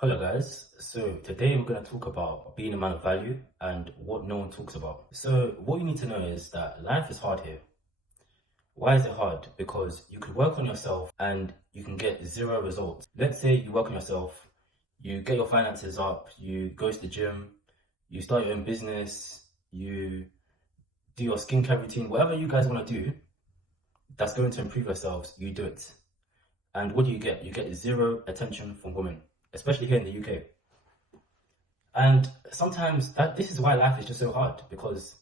Hello guys, so today we're going to talk about being a man of value and what no one talks about. So what you need to know is that life is hard here. Why is it hard? Because you could work on yourself and you can get zero results. Let's say you work on yourself, you get your finances up, you go to the gym, you start your own business, you do your skincare routine, whatever you guys want to do that's going to improve yourselves, you do it. And what do you get? You get zero attention from women, especially here in the UK. And sometimes this is why life is just so hard, because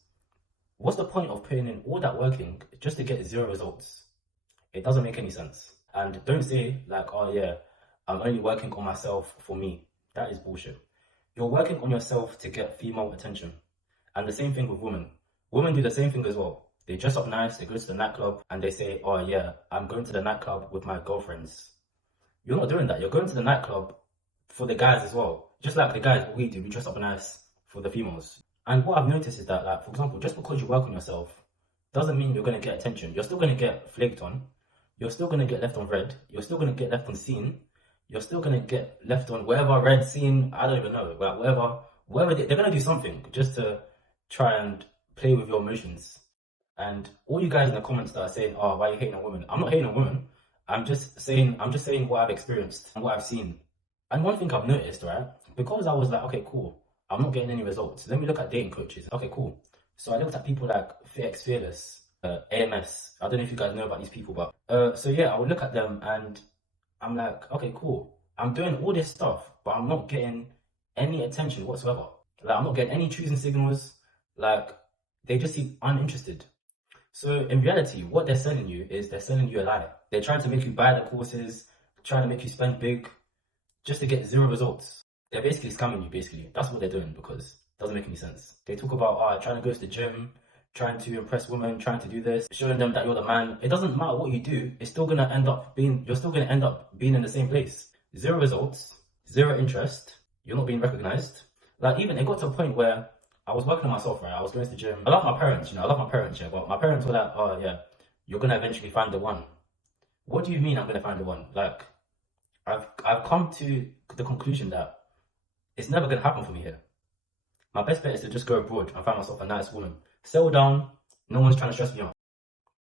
what's the point of putting in all that working just to get zero results? It doesn't make any sense. And don't say like, oh yeah, I'm only working on myself for me. That is bullshit. You're working on yourself to get female attention. And the same thing with women. Women do the same thing as well. They dress up nice, they go to the nightclub, and they say, oh yeah, I'm going to the nightclub with my girlfriends. You're not doing that. You're going to the nightclub for the guys as well. Just like the guys, what we do, we dress up nice for the females. And what I've noticed is that, like, for example, just because you work on yourself doesn't mean you're going to get attention. You're still going to get flaked on. You're still going to get left on red. You're still going to get left on seen. You're still going to get left on wherever red, seen, I don't even know. Like, whatever they're going to do something just to try and play with your emotions. And all you guys in the comments that are saying, oh, why are you hating on women? I'm not hating on women. I'm just saying what I've experienced and what I've seen. And one thing I've noticed, right? Because I was like, okay, cool. I'm not getting any results. Let me look at dating coaches. Okay, cool. So I looked at people like FX Fearless, AMS. I don't know if you guys know about these people, but so yeah, I would look at them and I'm like, okay, cool. I'm doing all this stuff, but I'm not getting any attention whatsoever. Like, I'm not getting any choosing signals. Like, they just seem uninterested. So in reality, what they're selling you is they're selling you a lie. They're trying to make you buy the courses, trying to make you spend big, just to get zero results. They're basically scamming you, basically. That's what they're doing, because it doesn't make any sense. They talk about trying to go to the gym, trying to impress women, trying to do this, showing them that you're the man. It doesn't matter what you do, you're still gonna end up being in the same place. Zero results, zero interest, you're not being recognized. Like, even it got to a point where I was working on myself, right? I was going to the gym. I love my parents, I love my parents, yeah, but my parents were like, oh yeah, you're gonna eventually find the one. What do you mean I'm gonna find the one? Like, I've come to the conclusion that it's never gonna happen for me here. My best bet is to just go abroad and find myself a nice woman. Settle down, no one's trying to stress me out.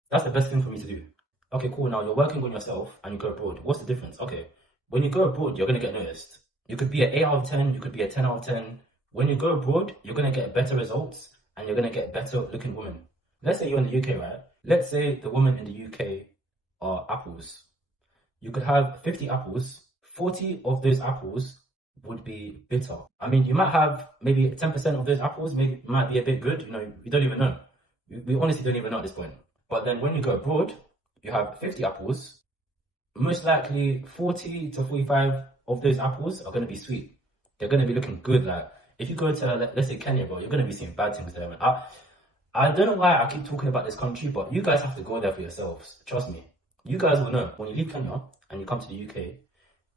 That's the best thing for me to do. Okay, cool, now you're working on yourself and you go abroad. What's the difference? Okay, when you go abroad, you're gonna get noticed. You could be an 8 out of 10, you could be a 10 out of 10. When you go abroad, you're gonna get better results and you're gonna get better looking women. Let's say you're in the UK, right? Let's say the women in the UK are apples. You could have 50 apples, 40 of those apples would be bitter. I mean, you might have maybe 10% of those apples might be a bit good, you don't even know. We honestly don't even know at this point. But then when you go abroad, you have 50 apples, most likely 40 to 45 of those apples are going to be sweet. They're going to be looking good. Like, if you go to, let's say, Kenya, bro, you're going to be seeing bad things there, man. I don't know why I keep talking about this country, but you guys have to go there for yourselves. Trust me. You guys will know. When you leave Kenya and you come to the UK,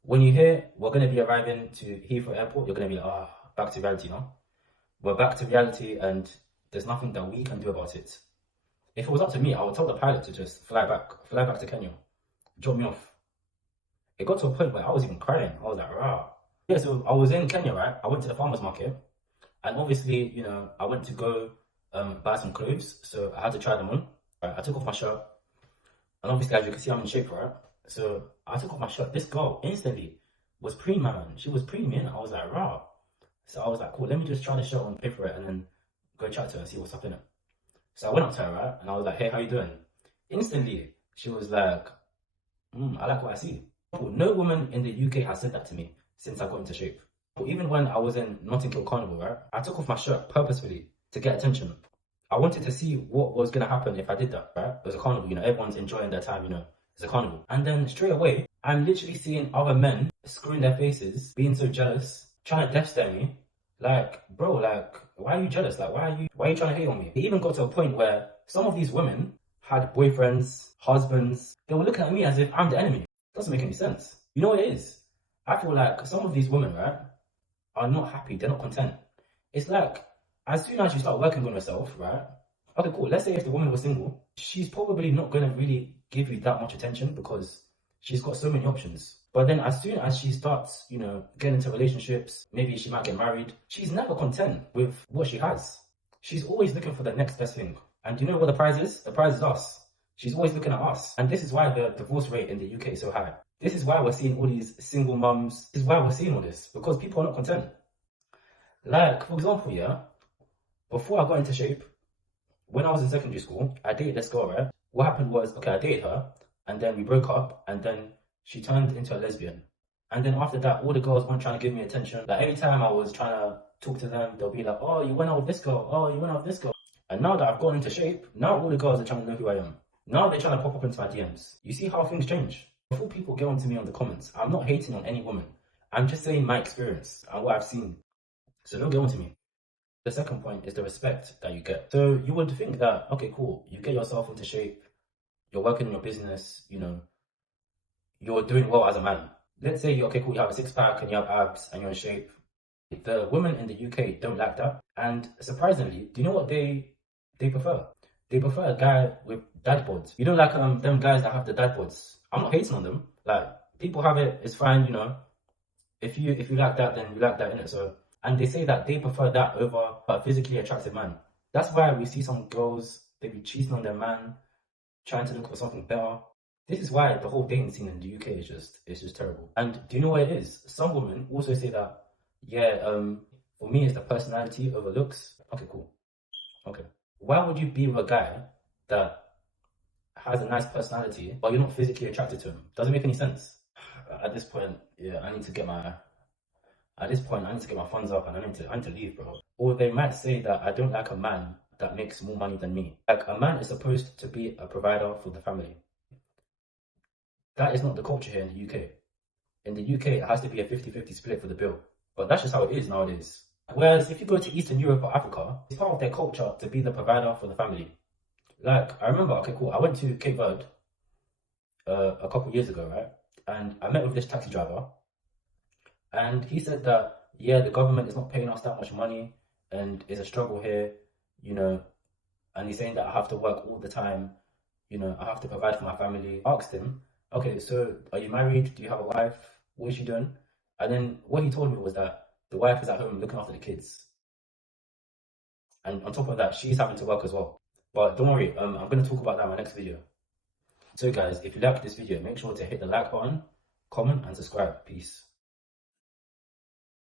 when you hear we're going to be arriving to Heathrow Airport, you're going to be like, back to reality, no? We're back to reality and there's nothing that we can do about it. If it was up to me, I would tell the pilot to just fly back to Kenya, drop me off. It got to a point where I was even crying. I was like, rah. Yeah, so I was in Kenya, right? I went to the farmer's market and obviously, I went to go buy some clothes. So I had to try them on. Right? I took off my shirt. And obviously, as you can see, I'm in shape, right? So I took off my shirt. This girl instantly was preemie, man. She was preemie, and I was like, rah. So I was like, cool, let me just try the shirt on, pay for it, and then go chat to her and see what's up in it. So I went up to her, right? And I was like, hey, how you doing? Instantly, she was like, I like what I see. No woman in the UK has said that to me since I got into shape. Even when I was in Notting Hill Carnival, right? I took off my shirt purposefully to get attention. I wanted to see what was going to happen if I did that, right? It was a carnival, everyone's enjoying their time, it's a carnival. And then straight away, I'm literally seeing other men screwing their faces, being so jealous, trying to death stare me. Like, bro, like, why are you jealous? Like, why are you trying to hate on me? It even got to a point where some of these women had boyfriends, husbands. They were looking at me as if I'm the enemy. It doesn't make any sense. You know what it is? I feel like some of these women, right, are not happy. They're not content. It's like, as soon as you start working on yourself, right? Okay, cool. Let's say if the woman was single, she's probably not going to really give you that much attention because she's got so many options. But then as soon as she starts, you know, getting into relationships, maybe she might get married, she's never content with what she has. She's always looking for the next best thing. And do you know what the prize is? The prize is us. She's always looking at us. And this is why the divorce rate in the UK is so high. This is why we're seeing all these single mums. This is why we're seeing all this. Because people are not content. Like, for example, yeah, before I got into shape, when I was in secondary school, I dated this girl, right? What happened was, okay, I dated her, and then we broke up, and then she turned into a lesbian. And then after that, all the girls weren't trying to give me attention. Like, every time I was trying to talk to them, they'll be like, oh, you went out with this girl. Oh, you went out with this girl. And now that I've gotten into shape, now all the girls are trying to know who I am. Now they're trying to pop up into my DMs. You see how things change? Before people get onto me on the comments, I'm not hating on any woman. I'm just saying my experience and what I've seen. So don't get onto me. The second point is the respect that you get. So you would think that, okay, cool, you get yourself into shape, you're working in your business, you know, you're doing well as a man. Let's say, okay, cool, you have a six-pack and you have abs and you're in shape. The women in the UK don't like that. And surprisingly, do you know what they prefer? They prefer a guy with dad bods. You know, like them guys that have the dad bods. I'm not hating on them. Like, people have it, it's fine, you know. If you like that, then you like that, innit? So, and they say that they prefer that over a physically attractive man. That's why we see some girls, they be cheating on their man, trying to look for something better. This is why the whole dating scene in the UK is just terrible. And do you know what it is? Some women also say that, yeah, for me it's the personality over looks. Okay, cool. Okay. Why would you be with a guy that has a nice personality, but you're not physically attracted to him? Doesn't make any sense. At this point, yeah, I need to get my funds up and I need to leave, bro. Or they might say that I don't like a man that makes more money than me. Like, a man is supposed to be a provider for the family. That is not the culture here in the UK. In the UK, it has to be a 50-50 split for the bill. But that's just how it is nowadays. Whereas if you go to Eastern Europe or Africa, it's part of their culture to be the provider for the family. Like, I remember, okay, cool, I went to Cape Verde a couple years ago, right? And I met with this taxi driver. And he said that, yeah, the government is not paying us that much money and it's a struggle here, you know. And he's saying that I have to work all the time, you know, I have to provide for my family. I asked him, okay, so are you married? Do you have a wife? What is she doing? And then what he told me was that the wife is at home looking after the kids. And on top of that, she's having to work as well. But don't worry, I'm going to talk about that in my next video. So guys, if you like this video, make sure to hit the like button, comment and subscribe. Peace.